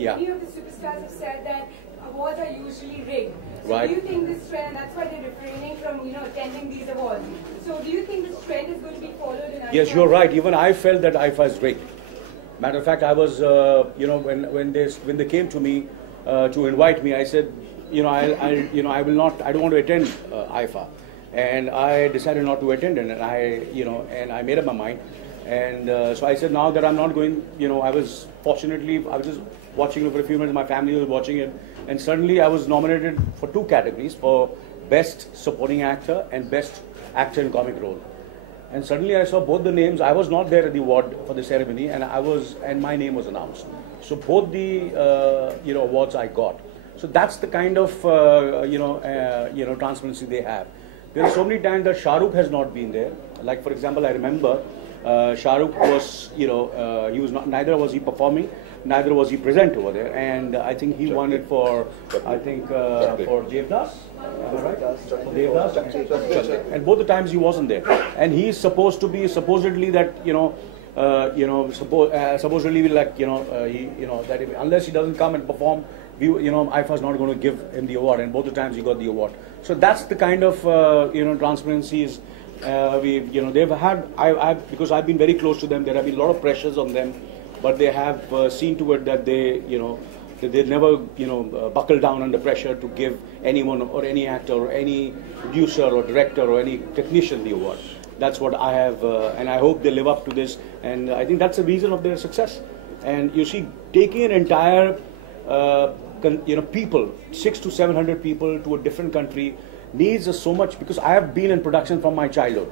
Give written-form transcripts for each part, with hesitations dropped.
many of the superstars have said that awards are usually rigged. So Right. do you think this trend, that's why they're refraining from, attending these awards. So do you think this trend is going to be followed in IIFA? Yes, you're right. Even I felt that IIFA is rigged. Matter of fact, I was, when they came to me to invite me, I said, I will not. I don't want to attend IIFA, and I decided not to attend, and I made up my mind, and so I said now that I'm not going. I was just watching it for a few minutes. My family was watching it, and suddenly I was nominated for 2 categories for Best Supporting Actor and Best Actor in Comic Role. And suddenly I saw both the names. I was not there at the award for the ceremony, and my name was announced. So both the awards I got. So that's the kind of transparency they have. There are so many times that Shah Rukh has not been there. Like for example, I remember Shah Rukh was neither was he performing, neither was he present over there, and I think he won it for for Devdas. Am I right? Devdas. And both the times he wasn't there, and he's supposed to be supposedly that supposedly like that unless he doesn't come and perform, IIFA is not going to give him the award, and both the times he got the award. So that's the kind of transparencies they've had. Because I've been very close to them. There have been a lot of pressures on them, but they have seen to it that they never buckle down under pressure to give anyone or any actor or any producer or director or any technician the award. That's what I have, and I hope they live up to this. And I think that's the reason of their success. And you see, taking an entire people, 600 to 700 people to a different country needs so much, because I have been in production from my childhood.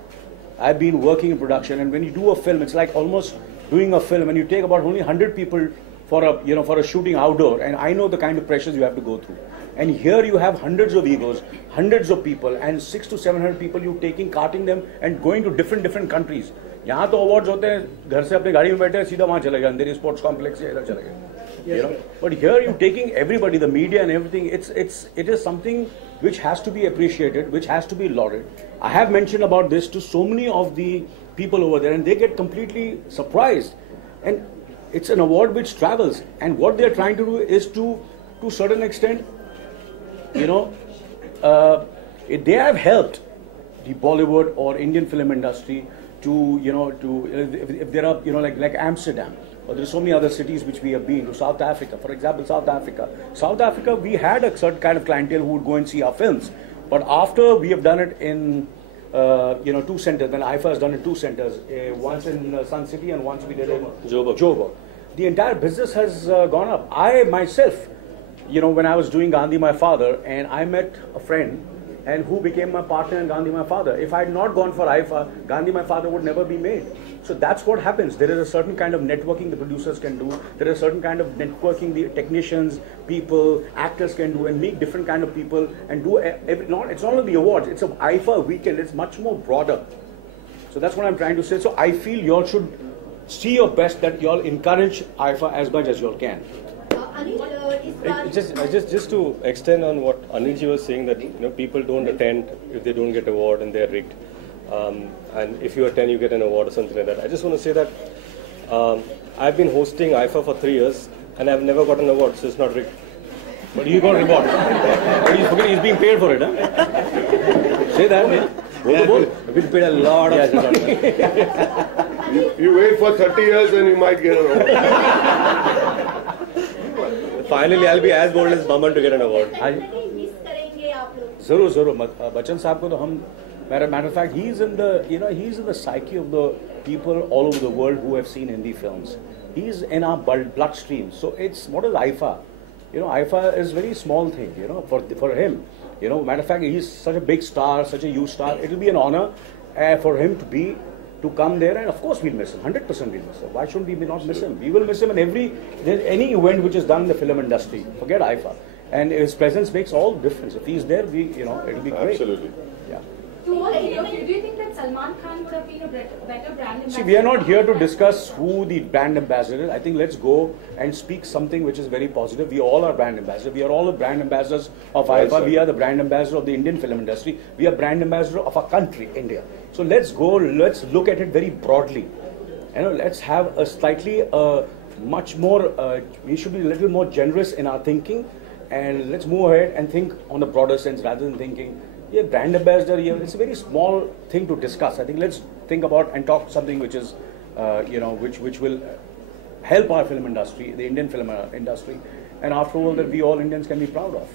I've been working in production, and when you do a film, it's like almost doing a film, and you take about only 100 people for a shooting outdoor, and I know the kind of pressures you have to go through. And here you have hundreds of egos, hundreds of people, and 600 to 700 people you carting them and going to different countries. यहाँ तो awards होते हैं, घर से अपने गाड़ी में बैठे सीधा वहाँ चले गए, अंधेरी sports complex से इधर चले गए. But here you're taking everybody, the media and everything. It is something which has to be appreciated, which has to be lauded. I have mentioned about this to so many of the people over there, and they get completely surprised. And it's an award which travels, and what they're trying to do is to a certain extent, they have helped the Bollywood or Indian film industry to if there are like Amsterdam, or there are so many other cities which we have been to. South Africa, for example, South Africa, we had a certain kind of clientele who would go and see our films, but after we have done it in 2 centers, then IIFA has done it 2 centers, once in Sun City and once we did in Joburg. The entire business has gone up. I myself, when I was doing Gandhi My Father, and I met a friend and who became my partner in Gandhi My Father. If I had not gone for IIFA, Gandhi My Father would never be made. So that's what happens. There is a certain kind of networking the producers can do. There is a certain kind of networking the technicians, people, actors can do, and meet different kind of people and do. It's not only the awards. It's a IIFA weekend. It's much more broader. So that's what I'm trying to say. So I feel you all should see your best, that you all encourage IIFA as much as you all can. Just to extend on what Anilji was saying, that people don't attend if they don't get an award and they're rigged, and if you attend you get an award or something like that. I just want to say that I've been hosting IIFA for 3 years and I've never got an award, so it's not rigged. But you got a reward. But he's being paid for it, huh? Say that, man. I've been paid a lot of money. You wait for 30 years and you might get an award. Finally, I'll be as bold as Baman to get an award. Zero. Bachchan Saab ko to hum, matter of fact, he's in the psyche of the people all over the world who have seen Hindi films. He's in our bloodstream. So what is IIFA? IIFA is a very small thing, for him. Matter of fact, he's such a big star, such a huge star. It will be an honor for him to come there, and of course we'll miss him. 100% we'll miss him. Why shouldn't we not miss him? We will miss him in any event which is done in the film industry. Forget IIFA. And his presence makes all the difference. If he's there, it'll be great. Absolutely. Yeah. Do you think that Salman Khan would have been a better brand ambassador? See, we are not here to discuss who the brand ambassador is. I think let's go and speak something which is very positive. We all are brand ambassadors. We are all the brand ambassadors of IIFA. We are the brand ambassador of the Indian film industry. We are brand ambassador of our country, India. So let's look at it very broadly. Let's have a slightly much more, we should be a little more generous in our thinking, and let's move ahead and think on the broader sense rather than thinking, yeah, brand ambassador, yeah, it's a very small thing to discuss. I think let's think about and talk something which is, which will help our film industry, the Indian film industry, and after all that we all Indians can be proud of.